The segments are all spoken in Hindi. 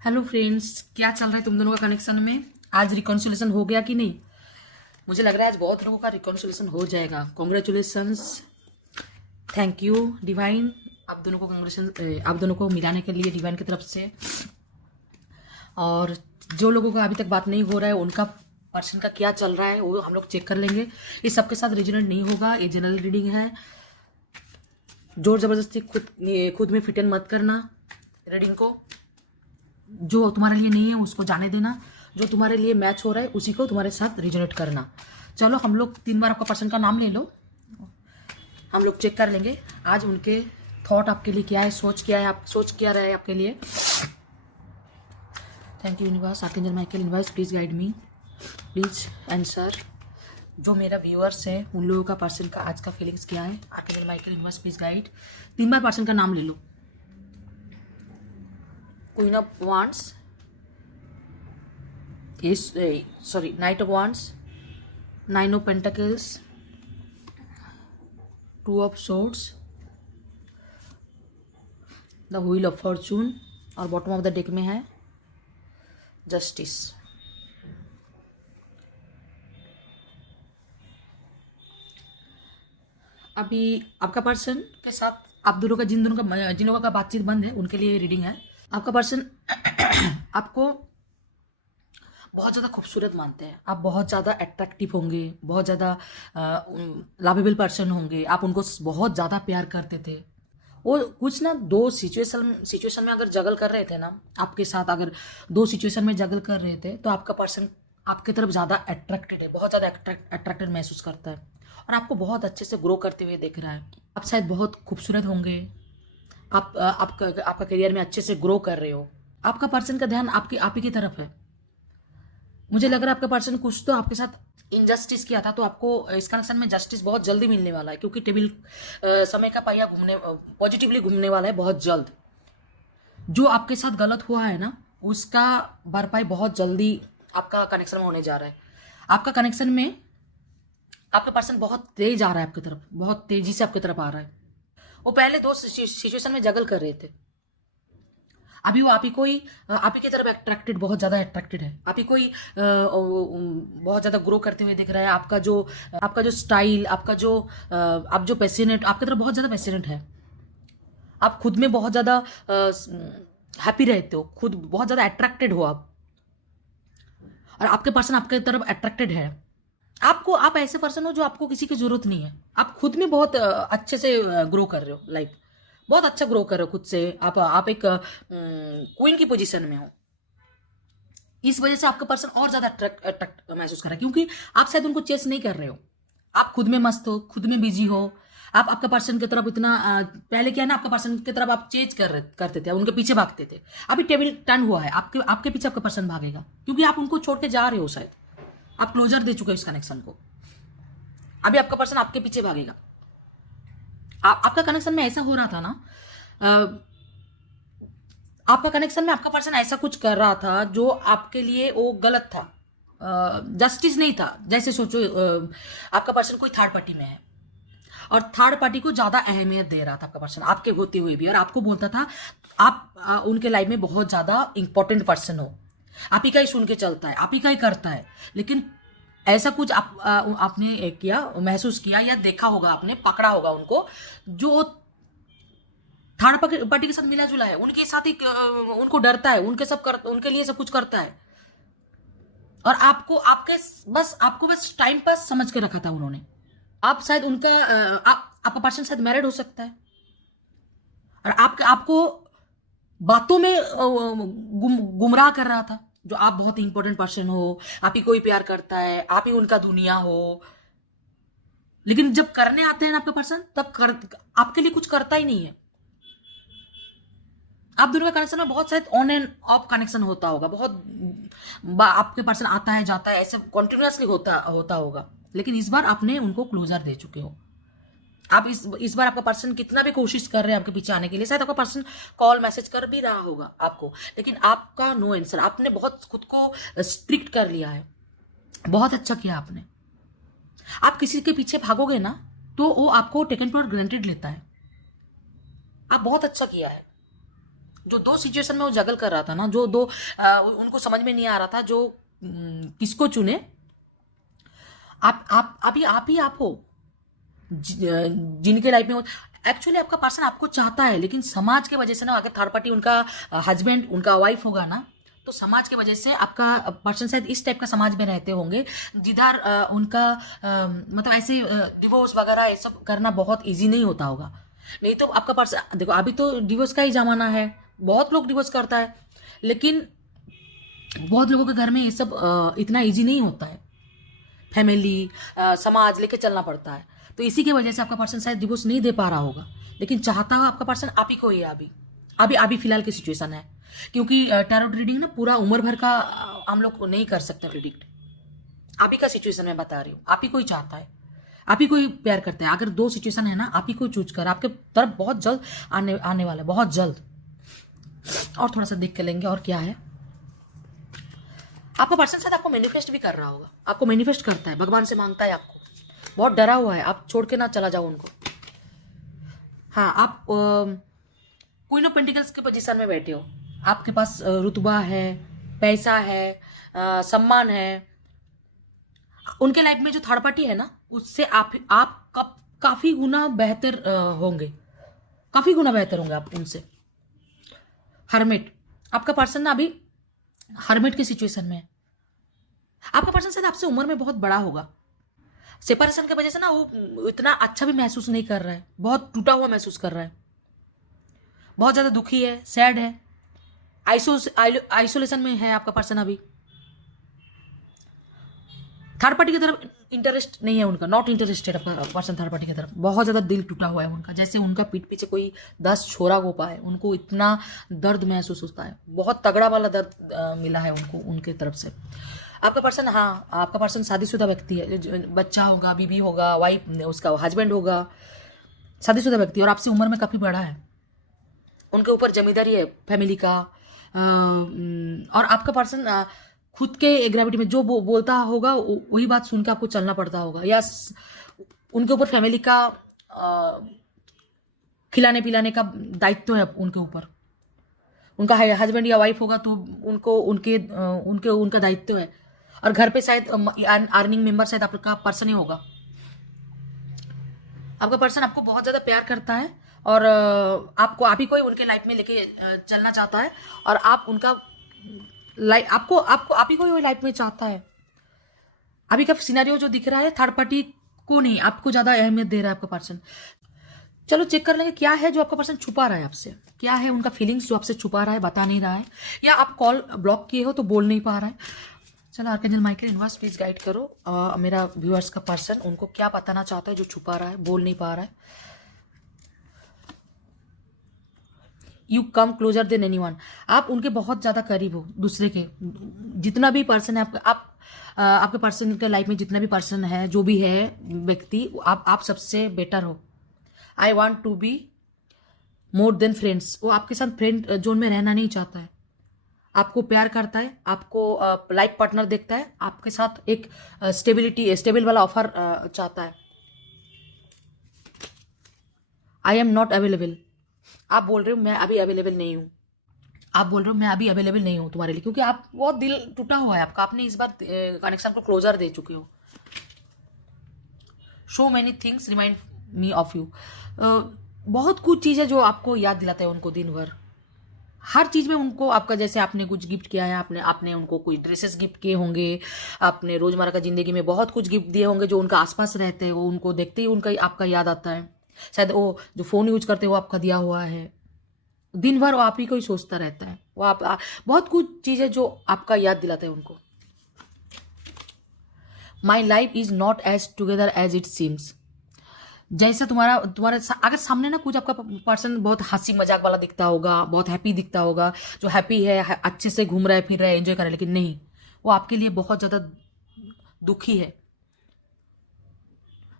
हेलो फ्रेंड्स, क्या चल रहा है तुम दोनों का कनेक्शन में? आज रिकॉन्सिलेशन हो गया कि नहीं? मुझे लग रहा है आज बहुत लोगों का रिकॉन्सिलेशन हो जाएगा। Congratulations, thank you divine. आप दोनों को कॉन्ग्रेचुलेशन, आप दोनों को मिलाने के लिए डिवाइन की तरफ से। और जो लोगों का अभी तक बात नहीं हो रहा है उनका पर्सन का क्या चल रहा है वो हम लोग चेक कर लेंगे। ये सबके साथ रेजोनेट नहीं होगा, ये जनरल रीडिंग है। जोर जबरदस्ती खुद में फिट इन मत करना रीडिंग को। जो तुम्हारे लिए नहीं है उसको जाने देना, जो तुम्हारे लिए मैच हो रहा है उसी को तुम्हारे साथ रिजोनेट करना। चलो हम लोग 3 बार आपका पर्सन का नाम ले लो, हम लोग चेक कर लेंगे आज उनके थॉट आपके लिए क्या है, सोच क्या है, आप सोच क्या रहे हैं आपके लिए। Thank you universe, archangel Michael universe, please guide me, please answer. जो मेरा व्यूअर्स है उन लोगों का पर्सन का आज का फीलिंग्स क्या है, archangel Michael universe please guide. 3 बार पर्सन का नाम ले लो। Queen of wands, Knight of Wands, 9 of Pentacles, 2 of Swords, the Wheel of Fortune और बॉटम ऑफ द डेक में है जस्टिस। अभी आपका पर्सन के साथ आप दोनों का जिन लोगों का बातचीत बंद है उनके लिए रीडिंग है। आपका पर्सन आपको बहुत ज़्यादा खूबसूरत मानते हैं, आप बहुत ज़्यादा अट्रैक्टिव होंगे, बहुत ज़्यादा लवेबल पर्सन होंगे, आप उनको बहुत ज़्यादा प्यार करते थे। वो कुछ ना दो सिचुएशन में अगर जगल कर रहे थे ना आपके साथ, अगर 2 सिचुएशन में जगल कर रहे थे तो आपका पर्सन आपकी तरफ ज़्यादा अट्रैक्टेड है, बहुत ज़्यादा अट्रैक्टेड महसूस करता है और आपको बहुत अच्छे से ग्रो करते हुए देख रहा है। आप शायद बहुत खूबसूरत होंगे, आपका करियर में अच्छे से ग्रो कर रहे हो। आपका पर्सन का ध्यान आप ही की तरफ है। मुझे लग रहा है आपका पर्सन कुछ तो आपके साथ इनजस्टिस किया था, तो आपको इस कनेक्शन में जस्टिस बहुत जल्दी मिलने वाला है, क्योंकि टेबल समय का पहिया पॉजिटिवली घूमने वाला है बहुत जल्द। जो आपके साथ गलत हुआ है ना उसका भरपाई बहुत जल्दी आपका कनेक्शन में होने जा रहा है। आपका कनेक्शन में आपका पर्सन बहुत तेज आ रहा है आपकी तरफ, बहुत तेजी से आपकी तरफ आ रहा है। वो पहले 2 सिचुएशन में जगल कर रहे थे, अभी वो आप ही की तरफ अट्रैक्टेड, बहुत ज्यादा अट्रैक्टेड है। आप ही कोई बहुत ज्यादा ग्रो करते हुए दिख रहा है। आपका जो स्टाइल, आप जो पैशनेट, आपकी तरफ बहुत ज्यादा पैशनेट है। आप खुद में बहुत ज्यादा हैप्पी रहते हो, खुद बहुत ज्यादा अट्रैक्टेड हो आप, और आपके पर्सन आपके तरफ अट्रैक्टेड है। आप ऐसे पर्सन हो जो आपको किसी की जरूरत नहीं है, आप खुद में बहुत अच्छे से ग्रो कर रहे हो, लाइक बहुत अच्छा ग्रो कर रहे हो खुद से। आप एक क्वीन की पोजीशन में हो, इस वजह से आपका पर्सन और ज्यादा अट्रैक्ट महसूस कर रहा है, क्योंकि आप शायद उनको चेस नहीं कर रहे हो, आप खुद में मस्त हो, खुद में बिजी हो। आप आपका पर्सन की तरफ इतना पहले क्या है ना, आपका पर्सन की तरफ आप चेज करते थे, उनके पीछे भागते थे। अभी टेबल टर्न हुआ है, आपके पीछे आपका पर्सन भागेगा, क्योंकि आप उनको छोड़ के जा रहे हो। शायद आप क्लोजर दे चुके हो इस कनेक्शन को, अभी आपका पर्सन आपके पीछे भागेगा। आपका कनेक्शन में ऐसा हो रहा था ना, आपका कनेक्शन में आपका पर्सन ऐसा कुछ कर रहा था जो आपके लिए वो गलत था, जस्टिस नहीं था। जैसे सोचो आपका पर्सन कोई थर्ड पार्टी में है और थर्ड पार्टी को ज्यादा अहमियत दे रहा था आपका पर्सन, आपके होते हुए भी, और आपको बोलता था आप उनके लाइफ में बहुत ज्यादा इंपॉर्टेंट पर्सन हो, आप ही का ही सुन के चलता है, आप ही का ही करता है। लेकिन ऐसा कुछ आपने किया, महसूस किया या देखा होगा, आपने पकड़ा होगा उनको, जो थर्ड पार्टी के साथ मिला जुला है, उनके साथ ही उनको डरता है, उनके लिए सब कुछ करता है, और आपको बस टाइम पास समझ के रखा था उन्होंने। आप शायद आपका पर्सन शायद मैरिड हो सकता है, और आपको बातों में गुमराह कर रहा था, जो आप बहुत ही इंपॉर्टेंट पर्सन हो, आप ही कोई प्यार करता है, आप ही उनका दुनिया हो। लेकिन जब करने आते हैं ना आपका पर्सन, आपके लिए कुछ करता ही नहीं है। आप दोनों का कनेक्शन में बहुत शायद ऑन एंड ऑफ कनेक्शन होता होगा, आपके पर्सन आता है जाता है, ऐसे कॉन्टिन्यूसली होता होगा। लेकिन इस बार आपने उनको क्लोजर दे चुके हो। आप इस बार आपका पर्सन कितना भी कोशिश कर रहे हैं आपके पीछे आने के लिए, शायद आपका पर्सन कॉल मैसेज कर भी रहा होगा आपको, लेकिन आपका नो आंसर। आपने बहुत खुद को स्ट्रिक्ट कर लिया है, बहुत अच्छा किया आपने। आप किसी के पीछे भागोगे ना तो वो आपको टेकन फॉर ग्रांटेड लेता है। आप बहुत अच्छा किया है, जो दो सिचुएशन में वो जगल कर रहा था ना, जो दो उनको समझ में नहीं आ रहा था, जो किसको चुने, आप अभी आप ही आप हो जिनके लाइफ में एक्चुअली आपका पर्सन आपको चाहता है, लेकिन समाज के वजह से ना, अगर थर्ड पार्टी उनका हस्बैंड उनका वाइफ होगा ना, तो समाज के वजह से आपका पर्सन शायद इस टाइप का समाज में रहते होंगे जिधर उनका मतलब ऐसे डिवोर्स वगैरह ये सब करना बहुत इजी नहीं होता होगा। नहीं तो आपका पर्सन देखो, अभी तो डिवोर्स का ही जमाना है, बहुत लोग डिवोर्स करता है, लेकिन बहुत लोगों के घर में ये सब इतना इजी नहीं होता है। फैमिली समाज लेके चलना पड़ता है, तो इसी की वजह से आपका पर्सन शायद डिवोर्स नहीं दे पा रहा होगा, लेकिन चाहता हो आपका पर्सन आप ही को ही है अभी अभी अभी फिलहाल की सिचुएशन है। क्योंकि टैरोट रीडिंग ना पूरा उम्र भर का हम लोग नहीं कर सकते प्रिडिक्ट। आप ही का सिचुएशन मैं बता रही हूँ, आप ही कोई चाहता है, आप ही कोई प्यार करता है। अगर दो सिचुएशन है ना, आप ही को चूज कर, आपके तरफ बहुत जल्द आने वाला है, बहुत जल्द। और थोड़ा सा देख के लेंगे और क्या है। आपका पर्सन शायद आपको मैनिफेस्ट भी कर रहा होगा, आपको मैनिफेस्ट करता है, भगवान से मांगता है आपको, बहुत डरा हुआ है, आप छोड़ के ना चला जाओ उनको। हाँ, आप क्वीन ऑफ पेंटिकल्स के पोजीशन में बैठे हो, आपके पास रुतबा है, पैसा है, सम्मान है। उनके लाइफ में जो थर्ड पार्टी है ना, उससे आप काफी गुना बेहतर होंगे, काफी गुना बेहतर होंगे आप उनसे। हर्मिट, आपका पर्सन ना अभी हर्मिट की सिचुएशन में है। आपका पर्सन शायद आपसे उम्र में बहुत बड़ा होगा, सेपरेशन की वजह से ना वो इतना अच्छा भी महसूस नहीं कर रहा है, बहुत टूटा हुआ महसूस कर रहा है, बहुत ज्यादा दुखी है, सैड है, आइसोलेशन में है आपका पर्सन अभी। थर्ड पार्टी की तरफ इंटरेस्ट नहीं है उनका, नॉट इंटरेस्टेड आपका पर्सन थर्ड पार्टी की तरफ। बहुत ज्यादा दिल टूटा हुआ है उनका, जैसे उनका पीठ पीछे कोई 10 छोरा गोपा है, उनको इतना दर्द महसूस होता है, बहुत तगड़ा वाला दर्द मिला है उनको उनके तरफ से। आपका पर्सन, हाँ, आपका पर्सन शादीशुदा व्यक्ति है, बच्चा होगा, बीबी होगा, वाइफ उसका हस्बैंड होगा, शादीशुदा व्यक्ति, और आपसे उम्र में काफी बड़ा है। उनके ऊपर जमींदारी है फैमिली का, और आपका पर्सन खुद के ग्रेविटी में जो बोलता होगा वही बात सुन के आपको चलना पड़ता होगा, या उनके ऊपर फैमिली का खिलाने पिलाने का दायित्व है उनके ऊपर। उनका हस्बैंड या वाइफ होगा तो उनको उनका दायित्व है, और घर पे शायद अर्निंग मेंबर शायद आपका पर्सन ही होगा। आपका पर्सन आपको बहुत ज्यादा प्यार करता है, और आप ही को ही उनके लाइफ में लेके चलना चाहता है, और आप उनका लाइफ आपको आप ही को ही लाइफ में चाहता है। अभी का सिनेरियो जो दिख रहा है, थर्ड पार्टी को नहीं, आपको ज्यादा अहमियत दे रहा है आपका पर्सन। चलो चेक कर लेंगे क्या है जो आपका पर्सन छुपा रहा है आपसे, क्या है उनका फीलिंग्स जो आपसे छुपा रहा है, बता नहीं रहा है, या आप कॉल ब्लॉक किए हो तो बोल नहीं पा रहा है। चलो archangel Michael universe please guide करो मेरा व्यूअर्स का पर्सन, उनको क्या बताना चाहता है जो छुपा रहा है, बोल नहीं पा रहा है। You come closer than anyone, आप उनके बहुत ज्यादा करीब हो दूसरे के। जितना भी पर्सन है आपके पर्सन के लाइफ में, जितना भी पर्सन है, जो भी है व्यक्ति, आप सबसे बेटर हो। I want to be more than friends, वो आपके साथ फ्रेंड जोन में रहना नहीं चाहता है, आपको प्यार करता है, आपको लाइफ पार्टनर देखता है, आपके साथ एक स्टेबल वाला ऑफर चाहता है। आई एम नॉट अवेलेबल, आप बोल रहे हो मैं अभी अवेलेबल नहीं हूं, आप बोल रहे हो मैं अभी अवेलेबल नहीं हूं तुम्हारे लिए, क्योंकि आप बहुत दिल टूटा हुआ है आपका, आपने इस बार कनेक्शन को क्लोजर दे चुके हो। So many things remind me of you, बहुत कुछ चीजें जो आपको याद दिलाता है उनको दिन भर, हर चीज में उनको आपका, जैसे आपने कुछ गिफ्ट किया है, आपने उनको कोई ड्रेसेस गिफ्ट किए होंगे, आपने रोजमर्रा का जिंदगी में बहुत कुछ गिफ्ट दिए होंगे, जो उनका आसपास रहते हैं वो उनको देखते ही उनका आपका याद आता है। शायद वो जो फोन यूज करते हैं वो आपका दिया हुआ है, दिन भर वो आप ही को ही सोचता रहता है, वो बहुत कुछ चीजें जो आपका याद दिलाते हैं उनको। My life is not as together as it seems, जैसे तुम्हारे अगर सामने ना कुछ आपका पर्सन बहुत हंसी मजाक वाला दिखता होगा, बहुत हैप्पी दिखता होगा, जो हैप्पी है, अच्छे से घूम रहा है, फिर रहा है, एंजॉय कर रहा है, लेकिन नहीं, वो आपके लिए बहुत ज्यादा दुखी है।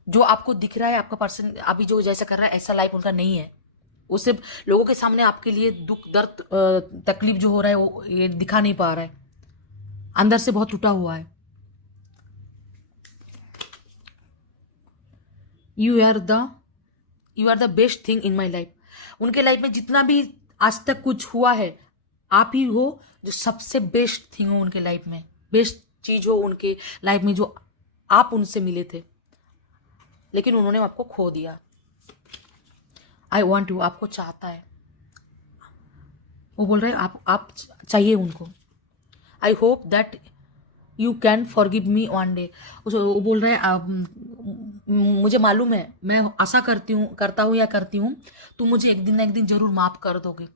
जो आपको दिख रहा है आपका पर्सन अभी जो जैसा कर रहा है, ऐसा लाइफ उनका नहीं है। वो सिर्फ लोगों के सामने आपके लिए दुख दर्द तकलीफ जो हो रहा है वो ये दिखा नहीं पा रहा है, अंदर से बहुत टूटा हुआ है। You are the best thing in my life, उनके लाइफ में जितना भी आज तक कुछ हुआ है, आप ही हो जो सबसे बेस्ट थिंग हो उनके लाइफ में, बेस्ट चीज हो उनके लाइफ में, जो आप उनसे मिले थे लेकिन उन्होंने आपको खो दिया। आई वॉन्ट यू, आपको चाहता है, वो बोल रहे हैं आप चाहिए उनको। I hope that you can forgive me one day. वो बोल रहे हैं मुझे मालूम है, मैं आशा करता हूँ या करती हूँ, तुम मुझे एक दिन ना एक दिन जरूर माफ कर दोगे।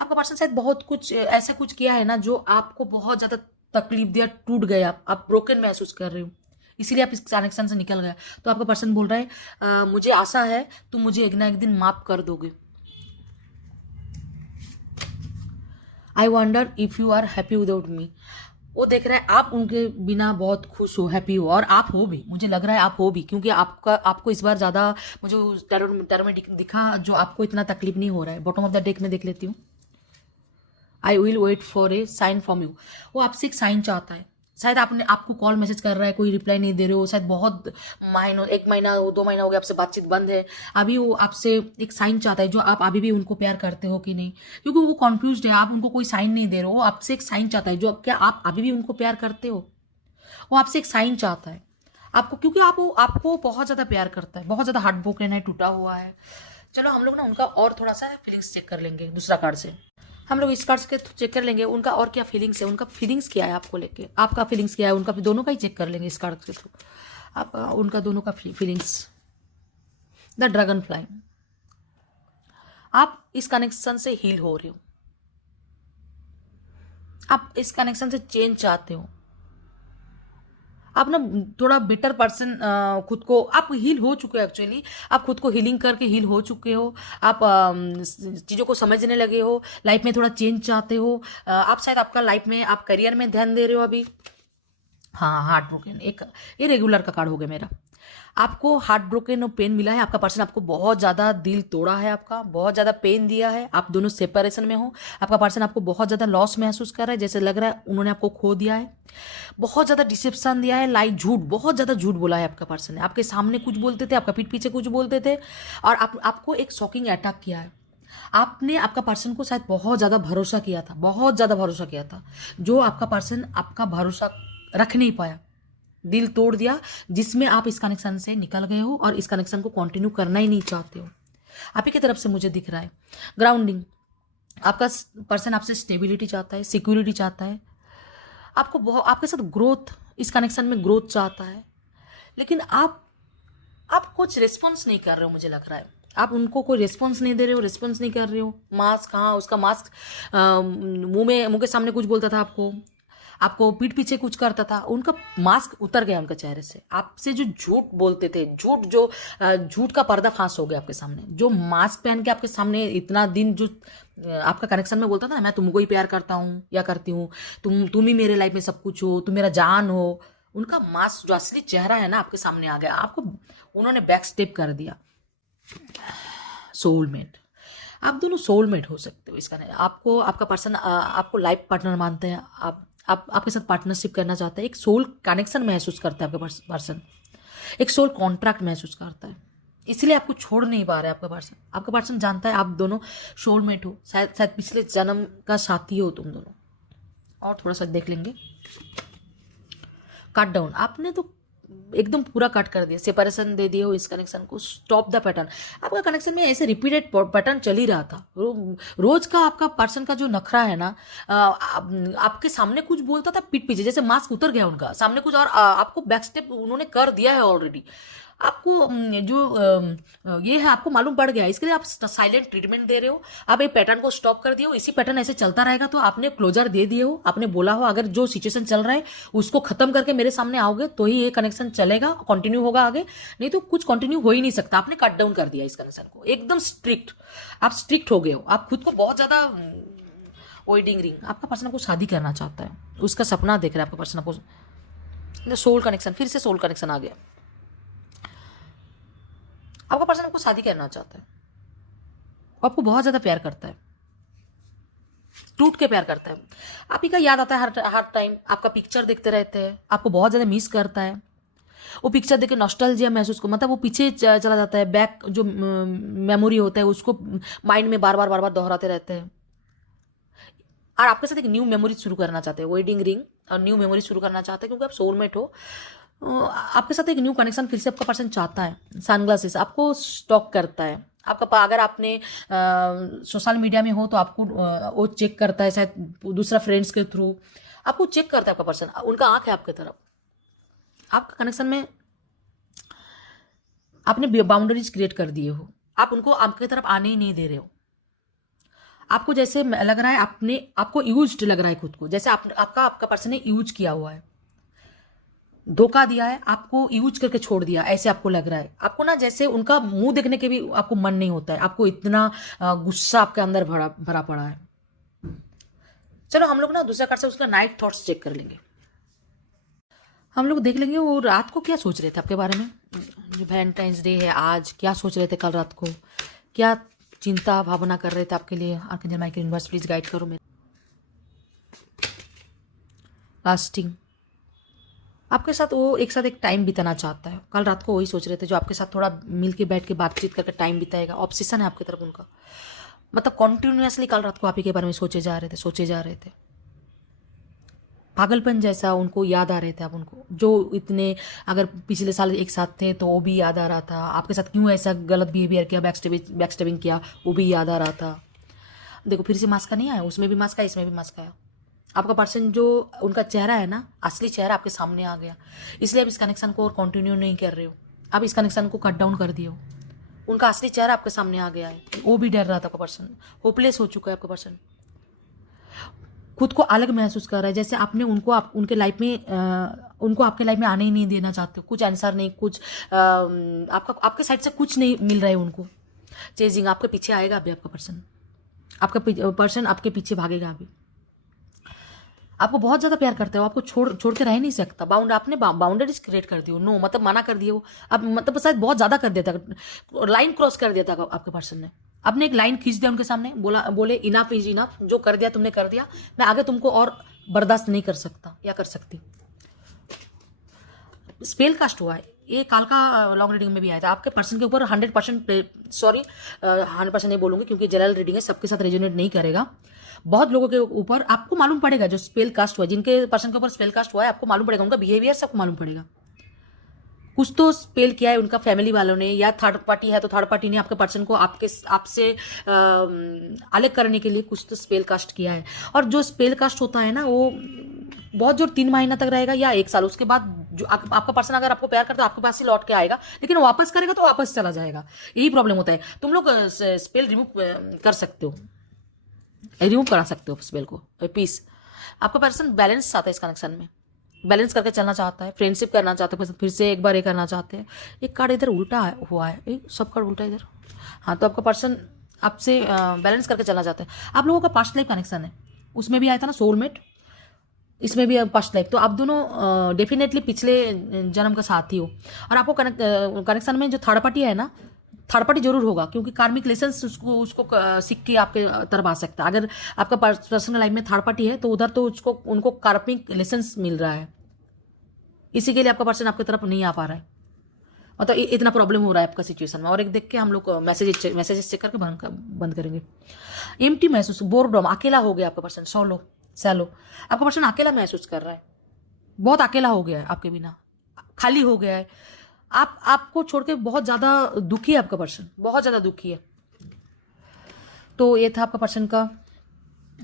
आपका पर्सन शायद बहुत कुछ ऐसा कुछ किया है ना जो आपको बहुत ज्यादा तकलीफ दिया, टूट गए, आप ब्रोकन महसूस कर रहे हो, इसीलिए आप इस कनेक्शन से निकल गए। तो आपका पर्सन बोल रहा है मुझे आशा है तुम मुझे एक ना एक दिन माफ कर दोगे। I wonder if you are happy without me. वो देख रहे हैं आप उनके बिना बहुत खुश हो, हैप्पी हो, और आप हो भी, मुझे लग रहा है आप हो भी, क्योंकि आपको इस बार ज्यादा मुझे टैरो में दिखा जो आपको इतना तकलीफ नहीं हो रहा है। बॉटम ऑफ द डेक में देख लेती हूँ। I will wait for a sign from you. वो आपसे एक साइन चाहता है। शायद आपको कॉल मैसेज कर रहा है, कोई रिप्लाई नहीं दे रहे हो, शायद बहुत महीनों, 1 महीना 2 महीना हो गया आपसे बातचीत बंद है। अभी वो आपसे एक साइन चाहता है जो आप अभी भी उनको प्यार करते हो कि नहीं, क्योंकि वो कॉन्फ्यूज है, आप उनको कोई साइन नहीं दे रहे हो। आपसे एक साइन चाहता है जो क्या आप अभी भी उनको प्यार करते हो। वो आपसे एक साइन चाहता है आपको, क्योंकि आपको बहुत ज्यादा प्यार करता है, बहुत ज्यादा हार्ट ब्रोकन है, टूटा हुआ है। चलो हम लोग ना उनका और थोड़ा सा फीलिंग्स चेक कर लेंगे दूसरा कार्ड से। हम लोग इस कार्ड्स के चेक कर लेंगे उनका और क्या फीलिंग्स है, उनका फीलिंग्स क्या है आपको लेके, आपका फीलिंग्स क्या है उनका, दोनों का ही चेक कर लेंगे इस कार्ड के थ्रू। आप उनका दोनों का फीलिंग्स। The dragon fly. आप इस कनेक्शन से हील हो रहे हो, आप इस कनेक्शन से चेंज चाहते हो, आप ना थोड़ा बेटर पर्सन खुद को, आप हील हो चुके हो एक्चुअली, आप खुद को हीलिंग करके हील हो चुके हो, आप चीज़ों को समझने लगे हो, लाइफ में थोड़ा चेंज चाहते हो। आप शायद आपका लाइफ में आप करियर में ध्यान दे रहे हो अभी। हाँ, हार्ट ब्रोकन, एक ये रेगुलर का कार्ड हो गया मेरा। आपको हार्ट ब्रोकन और पेन मिला है, आपका पर्सन आपको बहुत ज़्यादा दिल तोड़ा है, आपका बहुत ज़्यादा पेन दिया है, आप दोनों सेपरेशन में हो। आपका पर्सन आपको बहुत ज़्यादा लॉस महसूस कर रहा है, जैसे लग रहा है उन्होंने आपको खो दिया है, बहुत ज़्यादा डिसेप्शन दिया है, लाई झूठ, बहुत ज़्यादा झूठ बोला है आपका पर्सन ने। आपके सामने कुछ बोलते थे, आपका पीठ पीछे कुछ बोलते थे, और आपको एक शॉकिंग अटैक किया है। आपने आपका पर्सन को शायद बहुत ज़्यादा भरोसा किया था, बहुत ज़्यादा भरोसा किया था, जो आपका पर्सन आपका भरोसा रख नहीं पाया, दिल तोड़ दिया, जिसमें आप इस कनेक्शन से निकल गए हो और इस कनेक्शन को कंटिन्यू करना ही नहीं चाहते हो। आप ही की तरफ से मुझे दिख रहा है ग्राउंडिंग। आपका पर्सन आपसे स्टेबिलिटी चाहता है, सिक्योरिटी चाहता है, आपको बहुत, आपके साथ ग्रोथ, इस कनेक्शन में ग्रोथ चाहता है, लेकिन आप कुछ रिस्पॉन्स नहीं कर रहे हो। मुझे लग रहा है आप उनको कोई रिस्पॉन्स नहीं दे रहे हो, रिस्पॉन्स नहीं कर रहे हो। मास्क, हाँ, उसका मास्क मुंह के सामने कुछ बोलता था, आपको पीठ पीछे कुछ करता था, उनका मास्क उतर गया उनका चेहरे से। आपसे जो झूठ बोलते थे, झूठ का पर्दा फांस हो गया आपके सामने। जो मास्क पहन के आपके सामने इतना दिन जो आपका कनेक्शन में बोलता था ना, मैं तुमको ही प्यार करता हूँ या करती हूँ, तुम ही मेरे लाइफ में सब कुछ हो, तुम मेरा जान हो, उनका मास्क, जो असली चेहरा है ना, आपके सामने आ गया। आपको उन्होंने बैक स्टेप कर दिया। सोलमेट, आप दोनों सोलमेट हो सकते हो। इसका आपको, आपका पर्सन आपको लाइफ पार्टनर मानते हैं, आपके साथ पार्टनरशिप करना चाहता है, एक सोल कनेक्शन महसूस करता है आपका पर्सन, एक सोल कॉन्ट्रैक्ट महसूस करता है, इसलिए आपको छोड़ नहीं पा रहा है आपका पर्सन। आपका पर्सन जानता है आप दोनों सोलमेट हो, शायद पिछले जन्म का साथी हो तुम दोनों। और थोड़ा सा देख लेंगे। कट डाउन, आपने तो एकदम पूरा कट कर दिया, सेपरेशन दे दिए हो इस कनेक्शन को। स्टॉप द पैटर्न, आपका कनेक्शन में ऐसे रिपीटेड पैटर्न चल ही रहा था। रोज का आपका पर्सन का जो नखरा है ना, आपके सामने कुछ बोलता था, पीठ पीछे, जैसे मास्क उतर गया उनका, सामने कुछ और आपको बैक स्टेप उन्होंने कर दिया है ऑलरेडी। आपको जो ये है आपको मालूम पड़ गया, इसके लिए आप साइलेंट ट्रीटमेंट दे रहे हो। आप ये पैटर्न को स्टॉप कर दिए हो, इसी पैटर्न ऐसे चलता रहेगा तो आपने क्लोजर दे दिए हो। आपने बोला हो अगर जो सिचुएशन चल रहा है उसको खत्म करके मेरे सामने आओगे तो ही ये कनेक्शन चलेगा, कंटिन्यू होगा आगे, नहीं तो कुछ कंटिन्यू हो ही नहीं सकता। आपने कट डाउन कर दिया इस कनेक्शन को, एकदम स्ट्रिक्ट, आप स्ट्रिक्ट हो गए हो। आप खुद को बहुत ज्यादा वेडिंग रिंग, आपका पर्सन आपको शादी करना चाहता है, उसका सपना देख रहा है आपका पर्सन आपको। सोल कनेक्शन, फिर से सोल कनेक्शन आ गया। आपका पर्सन आपको शादी करना चाहता है, आपको बहुत ज्यादा प्यार करता है, टूट के प्यार करता है। आप ही का याद आता है हर टाइम, आपका पिक्चर देखते रहते हैं, आपको बहुत ज्यादा मिस करता है। वो पिक्चर देख के नॉस्टैल्जिया महसूस को, मतलब वो पीछे चला जाता है, बैक जो मेमोरी होता है उसको माइंड में बार बार दोहराते रहते हैं। और आपके साथ एक न्यू मेमोरी शुरू करना चाहते हैं, वेडिंग रिंग और न्यू मेमोरी शुरू करना चाहते हैं, क्योंकि आप सोलमेट हो। आपके साथ एक न्यू कनेक्शन फिर से आपका पर्सन चाहता है। सनग्लासेस आपको स्टॉक करता है, आपका अगर आपने सोशल मीडिया में हो तो आपको वो चेक करता है, शायद दूसरा फ्रेंड्स के थ्रू आपको चेक करता है आपका पर्सन। उनका आंख है आपकी तरफ। आपका कनेक्शन में आपने बाउंड्रीज क्रिएट कर दिए हो, आप उनको आपकी तरफ आने ही नहीं दे रहे हो। आपको जैसे लग रहा है आपको यूज्ड लग रहा है खुद को, जैसे आपका पर्सन ने यूज किया हुआ है, धोखा दिया है, आपको यूज करके छोड़ दिया, ऐसे आपको लग रहा है। आपको ना जैसे उनका मुंह देखने के भी आपको मन नहीं होता है, आपको इतना गुस्सा आपके अंदर भरा पड़ा है। चलो हम लोग ना दूसरा कार्ड से उसका नाइट थॉट्स चेक कर लेंगे। हम लोग देख लेंगे वो रात को क्या सोच रहे थे आपके बारे में। जो वैलेंटाइंस डे है आज, क्या सोच रहे थे कल रात को, क्या चिंता भावना कर रहे थे आपके लिए। Archangel Michael universe please guide करो मेरे। लास्टिंग आपके साथ वो एक साथ एक टाइम बिताना चाहता है। कल रात को वही सोच रहे थे, जो आपके साथ थोड़ा मिल के बैठ के बातचीत करके टाइम बिताएगा। ऑब्सेशन है आपकी तरफ उनका, मतलब कॉन्टिन्यूसली कल रात को आप ही के बारे में सोचे जा रहे थे। पागलपन जैसा उनको याद आ रहे थे आप उनको, जो इतने अगर पिछले साल एक साथ थे तो वो भी याद आ रहा था। आपके साथ क्यों ऐसा गलत बिहेवियर किया, बैकस्टेबिंग किया, वो भी याद आ रहा था। देखो फिर से मास्क का नहीं आया, उसमें भी मास्क आया, इसमें भी मास्क आया। आपका पर्सन जो उनका चेहरा है ना, असली चेहरा आपके सामने आ गया, इसलिए आप इस कनेक्शन को और कंटिन्यू नहीं कर रहे हो। आप इस कनेक्शन को कट डाउन कर दिए हो। उनका असली चेहरा आपके सामने आ गया है, वो भी डर रहा था आपका पर्सन। होपलेस हो चुका है आपका पर्सन, खुद को अलग महसूस कर रहा है, जैसे आपने उनको उनके लाइफ में उनको आपके लाइफ में आने ही नहीं देना चाहते हो। कुछ आंसर नहीं, कुछ आपके साइड से कुछ नहीं मिल रहा है उनको। चेजिंग आपके पीछे आएगा अभी आपका पर्सन, आपका पर्सन आपके पीछे भागेगा अभी। आपको बहुत ज़्यादा प्यार करते हो, आपको छोड़ के रह नहीं सकता। आपने बाउंड्रीज क्रिएट कर दी हो, नो मतलब मना कर दिए हो। अब मतलब शायद बहुत ज़्यादा कर दिया था, लाइन क्रॉस कर दिया था आपके पर्सन ने। आपने एक लाइन खींच दिया उनके सामने, बोले इनफ इज इनफ, जो कर दिया तुमने कर दिया, मैं आगे तुमको और बर्दाश्त नहीं कर सकता या कर सकती। स्पेल कास्ट हुआ है, ये काल का लॉन्ग रीडिंग में भी आया था। आपके पर्सन के ऊपर 100% सॉरी 100% नहीं बोलूंगी क्योंकि जनरल रीडिंग है, सबके साथ रेजोनेट नहीं करेगा। बहुत लोगों के ऊपर आपको मालूम पड़ेगा, जो स्पेल कास्ट हुआ, जिनके पर्सन के ऊपर स्पेल कास्ट हुआ है, आपको मालूम पड़ेगा, उनका बिहेवियर सबको मालूम पड़ेगा। कुछ तो स्पेल किया है उनका फैमिली वालों ने, या थर्ड पार्टी है तो थर्ड पार्टी ने आपके पर्सन को आपसे अलग करने के लिए कुछ तो स्पेल कास्ट किया है। और जो स्पेल कास्ट होता है ना, वो बहुत जोर 3 महीना तक रहेगा या 1 साल। उसके बाद जो आपका पर्सन अगर आपको प्यार करता है, आपके पास ही लौट के आएगा, लेकिन वापस करेगा तो वापस चला जाएगा। यही प्रॉब्लम होता है। तुम लोग स्पेल रिमूव कर सकते हो, रिमूव करा सकते हो स्पेल को। पीस आपका पर्सन बैलेंस चाहता है, इस कनेक्शन में बैलेंस करके चलना चाहता है, फ्रेंडशिप करना चाहते हैं, फिर से एक बार ये करना चाहते हैं। एक कार्ड इधर उल्टा हुआ है, सब कार्ड उल्टा इधर। हाँ, तो आपका पर्सन आपसे बैलेंस करके चलना चाहता है। आप लोगों का पास्ट लाइफ कनेक्शन है, उसमें भी आया था ना सोलमेट, इसमें भी पास्ट लाइफ। तो आप दोनों डेफिनेटली पिछले जन्म का साथी हो। और आपको कनेक्शन में जो थर्ड पार्टी है ना, थर्ड पार्टी जरूर होगा, क्योंकि कार्मिक लेसन्स उसको सीख के आपके तरफ आ सकता है। अगर आपका पर्सनल लाइफ में थर्ड पार्टी है तो उधर तो उनको कार्मिक लेसन्स मिल रहा है, इसी के लिए आपका पर्सन आपकी तरफ नहीं आ पा रहा है। मतलब इतना प्रॉब्लम हो रहा है आपका सिचुएशन में। और एक देख के हम लोग मैसेजेस चेक करके बंद करेंगे। एम्प्टी महसूस, बोरडम, अकेला हो गया आपका पर्सन। सैलो आपका पर्सन अकेला महसूस कर रहा है, बहुत अकेला हो गया है, आपके बिना खाली हो गया है। आपको छोड़ के बहुत ज़्यादा दुखी है आपका पर्सन, बहुत ज़्यादा दुखी है। तो ये था आपका पर्सन का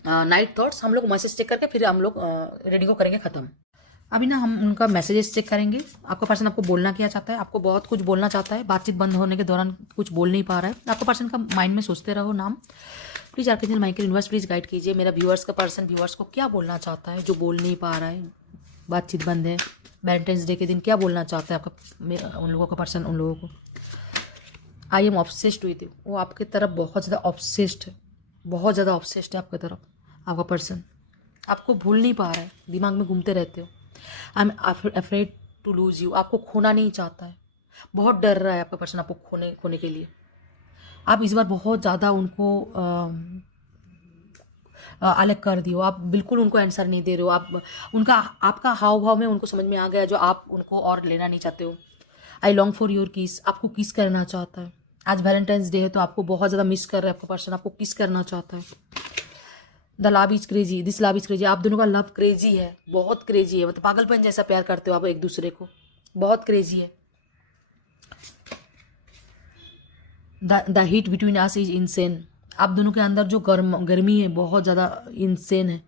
नाइट थॉट्स। हम लोग मैसेज चेक करके फिर हम लोग रीडिंग को करेंगे ख़त्म। अभी ना हम उनका मैसेजेस चेक करेंगे। आपका पर्सन आपको बोलना क्या चाहता है, आपको बहुत कुछ बोलना चाहता है, बातचीत बंद होने के दौरान कुछ बोल नहीं पा रहा है। आपका पर्सन का माइंड में सोचते रहो नाम। Please archangel Michael universe please guide कीजिए मेरा व्यूअर्स का पर्सन व्यूअर्स को क्या बोलना चाहता है, जो बोल नहीं पा रहा है, बातचीत बंद है। वैलेंटाइंस डे के दिन क्या बोलना चाहता है आपका उन लोगों का पर्सन, उन लोगों को। I am obsessed with you, वो आपकी तरफ बहुत ज़्यादा ऑब्सेस्ड है, बहुत ज़्यादा ऑब्सेस्ड है आपकी तरफ। आपका पर्सन आपको भूल नहीं पा रहा है, दिमाग में घूमते रहते हो। I am afraid to lose you, आपको खोना नहीं चाहता है, बहुत डर रहा है आपका पर्सन आपको खोने के लिए। आप इस बार बहुत ज़्यादा उनको अलग कर दियो, आप बिल्कुल उनको आंसर नहीं दे रहे हो। आपका हाव भाव में उनको समझ में आ गया जो आप उनको और लेना नहीं चाहते हो। आई लॉन्ग फॉर योर किस, आपको किस करना चाहता है। आज वैलेंटाइंस डे है तो आपको बहुत ज़्यादा मिस कर रहा है आपका पर्सन, आपको किस करना चाहता है। The love is crazy, this love is crazy. आप दोनों का लव क्रेजी है, बहुत क्रेजी है, मतलब पागलपन जैसा प्यार करते हो आप एक दूसरे को, बहुत क्रेजी है। The heat between us is insane. आप दोनों के अंदर जो गर्मी है बहुत ज़्यादा इनसेन है।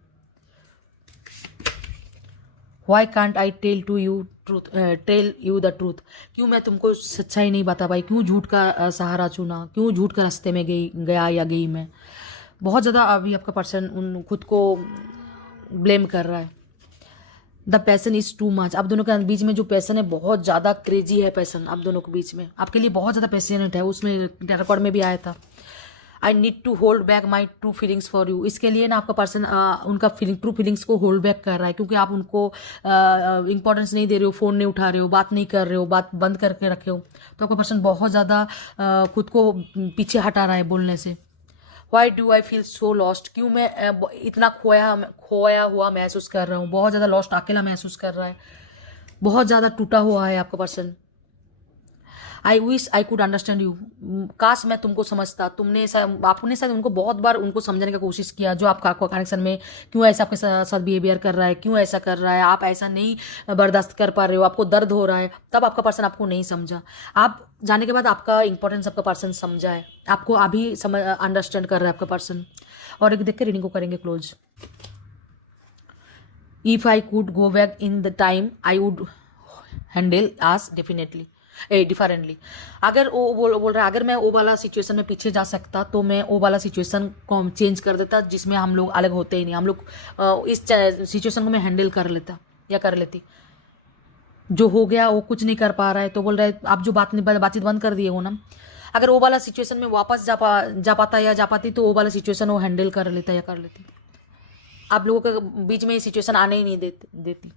Why can't I tell to you truth, tell you the truth. क्यों मैं तुमको सच्चाई नहीं बता पाई, क्यों झूठ का सहारा चुना, क्यों झूठ के रास्ते में गया या गई मैं। बहुत ज़्यादा अभी आपका पर्सन उन खुद को ब्लेम कर रहा है। The passion is too much. आप दोनों के बीच में जो पैसन है बहुत ज़्यादा क्रेजी है, पैसन आप दोनों के बीच में आपके लिए बहुत ज़्यादा पैशनेट है, उसमें रिकॉर्ड में भी आया था। I need to hold back my true feelings for you. इसके लिए ना आपका पर्सन उनका ट्रू फीलिंग्स को होल्ड बैक कर रहा है, क्योंकि आप उनको इंपॉर्टेंस नहीं दे रहे हो, फ़ोन नहीं उठा रहे हो, बात नहीं कर रहे हो, बात बंद करके रखे हो, तो आपका पर्सन बहुत ज़्यादा खुद को पीछे हटा रहा है बोलने से। Why do I feel so lost. क्यों मैं इतना खोया हुआ महसूस कर रहा हूँ, बहुत ज़्यादा लॉस्ट अकेला महसूस कर रहा है, बहुत ज़्यादा टूटा हुआ है आपका person. I wish I could understand you. काश मैं तुमको समझता। आपने शायद उनको बहुत बार उनको समझने की कोशिश किया, जो आपका कनेक्शन में क्यों ऐसा आपके साथ बिहेवियर कर रहा है, क्यों ऐसा कर रहा है, आप ऐसा नहीं बर्दाश्त कर पा रहे हो, आपको दर्द हो रहा है, तब आपका पर्सन आपको नहीं समझा। आप जाने के बाद आपका इंपॉर्टेंस आपका पर्सन समझा है, आपको अभी समझ अंडरस्टैंड कर रहा है आपका पर्सन। और एक देख के रीडिंग को करेंगे close. If I could go back in the time I would handle as definitely differently. अगर वो बोल रहा है अगर मैं वो वाला सिचुएशन में पीछे जा सकता तो मैं वो वाला सिचुएशन को चेंज कर देता जिसमें हम लोग अलग होते ही नहीं, हम लोग इस सिचुएशन को मैं हैंडल कर लेता या कर लेती। जो हो गया वो कुछ नहीं कर पा रहा है, तो बोल रहा है आप जो बातचीत बंद कर दिए हो ना, अगर वो वाला सिचुएशन में वापस जा पाता या जा पाती तो वो वाला सिचुएशन वो हैंडल कर लेता या कर लेती। आप लोगों के बीच में सिचुएशन आने ही नहीं देती।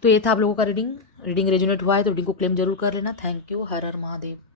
तो ये था आप लोगों का रीडिंग रेजोनेट हुआ है तो रीडिंग को क्लेम जरूर कर लेना। Thank you. Her her Mahadev.